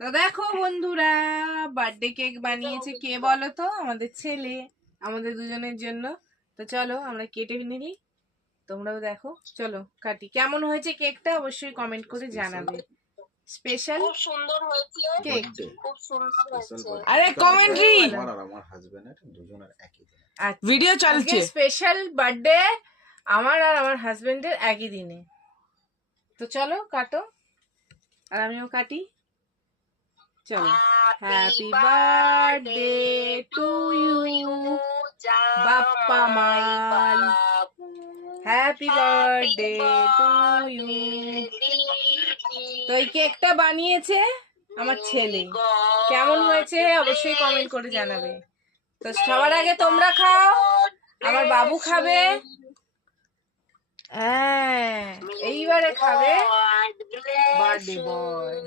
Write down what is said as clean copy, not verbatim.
তো দেখো বন্ধুরা, বার্থডে কেক বানিয়েছে কে বলো তো? আমাদের ছেলে, আমাদের দুজনের জন্য। তো চলো আমরা কেটে নিই, তোমরাও দেখো। চলো কাটি। কেমন হয়েছে কেকটা অবশ্যই কমেন্ট করে জানাবে। স্পেশাল খুব সুন্দর হয়েছে কেক, খুব সুন্দর হয়েছে। আরে কমেন্টরি আমার আর আমার হাজবেন্ডের দুজনের একই দিন। ভিডিও চলছে। স্পেশাল বার্থডে আমার আর আমার হাজবেন্ডের একই দিনে। তো চলো কাটো, আর আমিও কাটি। চলো। Happy birthday to you Bappa Mal. Happy birthday to you. তো এই কেকটা বানিয়েছে আমার ছেলে। কেমন হয়েছে অবশ্যই কমেন্ট করে জানাবে। তো সবার আগে তোমরা খাও, আমার বাবু খাবে। হ্যাঁ, এইবারে খাবে বার্থডে বয়।